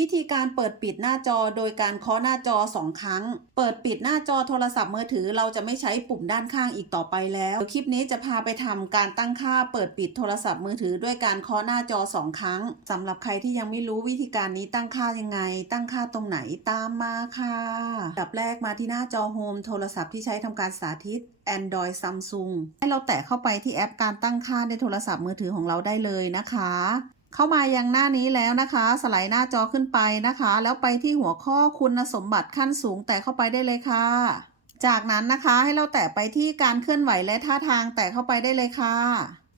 วิธีการเปิดปิดหน้าจอโดยการเคาะหน้าจอ 2 ครั้ง เปิดปิดหน้าจอโทรศัพท์มือถือเราจะไม่ใช้ปุ่มด้านข้างอีกต่อไปแล้ว คลิปนี้จะพาไปทำการตั้งค่าเปิดปิดโทรศัพท์มือถือด้วยการเคาะหน้าจอ 2 ครั้งสำหรับใครที่ยังไม่รู้วิธีการนี้ตั้งค่ายังไง ตั้งค่าตรงไหนตามมาค่ะอันดับแรกมาที่หน้าจอโฮมโทรศัพท์ที่ใช้ทำการสาธิต Android Samsung ให้เราแตะเข้าไปที่แอปการตั้งค่าในโทรศัพท์มือถือของเราได้เลยนะคะ เข้ามายังหน้านี้แล้วนะคะ สไลด์หน้าจอขึ้นไปนะคะ แล้วไปที่หัวข้อคุณสมบัติขั้นสูงแตะเข้าไปได้เลยค่ะ จากนั้นนะคะให้เราแตะไปที่การเคลื่อนไหวและท่าทางแตะเข้าไปได้เลยค่ะ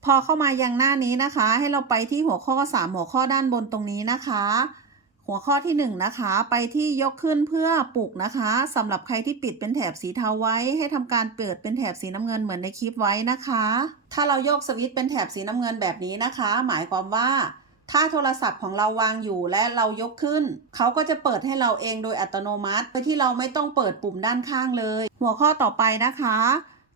พอเข้ามายังหน้านี้นะคะ ให้เราไปที่หัวข้อ 3 หัวข้อด้านบนตรงนี้นะคะหัวข้อที่1นะคะไปที่ยกขึ้นเพื่อปลุกนะคะสำหรับใครที่ปิดเป็นแถบสีเทาไว้ ให้ทำการเปิดเป็นแถบสีน้ำเงินเหมือนในคลิปไว้นะคะ ถ้าเราโยกสวิตช์เป็นแถบสีน้ำเงินแบบนี้นะคะ หมายความว่า ถ้าโทรศัพท์ของเราวางอยู่และเรายกขึ้น เขาก็จะเปิดให้เราเองโดยอัตโนมัติ โดยที่เราไม่ต้องเปิดปุ่มด้านข้างเลย หัวข้อต่อไปนะคะ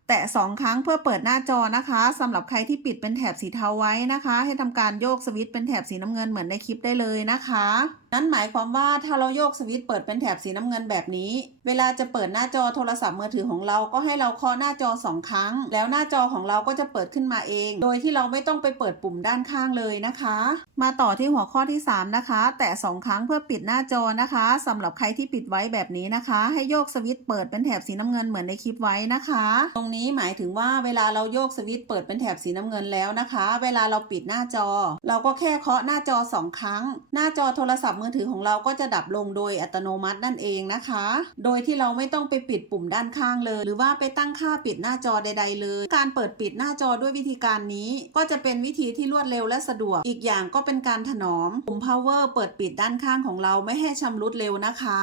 แตะสองครั้งเพื่อเปิดหน้าจอนะคะสำหรับใครที่ปิดเป็นแถบสีเทาไว้นะคะ ให้ทำการโยกสวิตช์เป็นแถบสีน้ำเงินเหมือนในคลิปได้เลยนะคะ นั่นหมายความว่าถ้าเราโยกสวิตช์เปิดเป็นแถบสีน้ำเงินแบบนี้ เวลาจะเปิดหน้าจอโทรศัพท์มือถือของเราก็ให้เราเคาะหน้าจอสองครั้ง แล้วหน้าจอของเราก็จะเปิดขึ้นมาเอง โดยที่เราไม่ต้องไปเปิดปุ่มด้านข้างเลยนะคะ มาต่อที่หัวข้อที่ 3 นะคะ แตะสองครั้งเพื่อปิดหน้าจอนะคะสำหรับใครที่ปิดไว้แบบนี้นะคะ ให้โยกสวิตช์เปิดเป็นแถบสีน้ำเงินเหมือนในคลิปไว้นะคะตรงนี้หมายถึงว่าเวลาเราโยกสวิตช์เปิดเป็นแถบสีน้ำเงินแล้วนะคะ เวลาเราปิดหน้าจอ เราก็แค่เคาะหน้าจอสองครั้ง หน้าจอโทรศัพท์มือถือของเราก็จะดับลงโดยอัตโนมัตินั่นเองนะคะ โดยที่เราไม่ต้องไปปิดปุ่มด้านข้างเลย หรือว่าไปตั้งค่าปิดหน้าจอใด ๆ เลย การเปิดปิดหน้าจอด้วยวิธีการนี้ ก็จะเป็นวิธีที่รวดเร็วและสะดวก อีกอย่างก็เป็นการถนอม ปุ่ม power เปิดปิดด้านข้างของเราไม่ให้ชำรุดเร็วนะคะ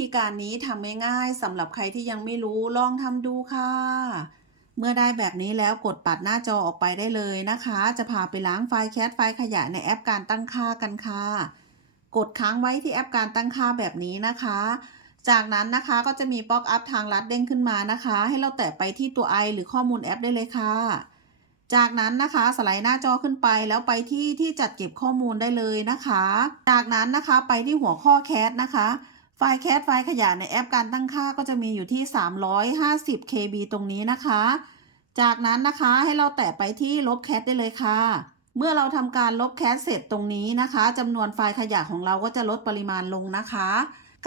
ธีการนี้ทำง่ายๆสำหรับใครที่ยังไม่รู้ลองทำดูค่ะ เมื่อได้แบบนี้แล้วกดปัดหน้าจอออกไปได้เลยนะคะ จะพาไปล้างไฟล์แคสไฟล์ขยะในแอปการตั้งค่ากันค่ะ กดค้างไว้ที่แอปการตั้งค่าแบบนี้นะคะ จากนั้นนะคะก็จะมีป๊อปอัพทางลัดเด้งขึ้นมานะคะ ให้เราแตะไปที่ตัว i หรือข้อมูลแอปได้เลยค่ะจากนั้นนะคะสไลด์หน้าจอขึ้นไปแล้วไปที่ที่จัดเก็บข้อมูลได้เลยนะคะ จากนั้นนะคะไปที่หัวข้อแคสนะคะ ไฟล์แคสไฟล์ขยะในแอปการตั้งค่าก็จะมีอยู่ที่ 350 KB ตรงนี้นะคะ จากนั้นนะคะให้เราแตะไปที่ลบแคสได้เลยค่ะ เมื่อเราทำการลบแคสเสร็จตรงนี้นะคะจำนวนไฟล์ขยะของเราก็จะลดปริมาณลงนะคะ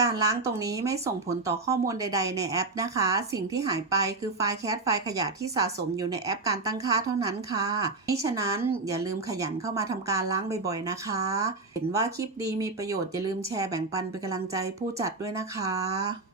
การล้างตรงนี้ไม่ส่งผลต่อข้อมูลใด ๆ ในแอปนะคะ สิ่งที่หายไปคือไฟล์แคสไฟล์ขยะที่สะสมอยู่ในแอปการตั้งค่าเท่านั้นค่ะนี่ฉะนั้นอย่าลืมขยันเข้ามาทำการล้างบ่อยๆนะคะ เห็นว่าคลิปดีมีประโยชน์อย่าลืมแชร์แบ่งปันเป็นกำลังใจผู้จัดด้วยนะคะ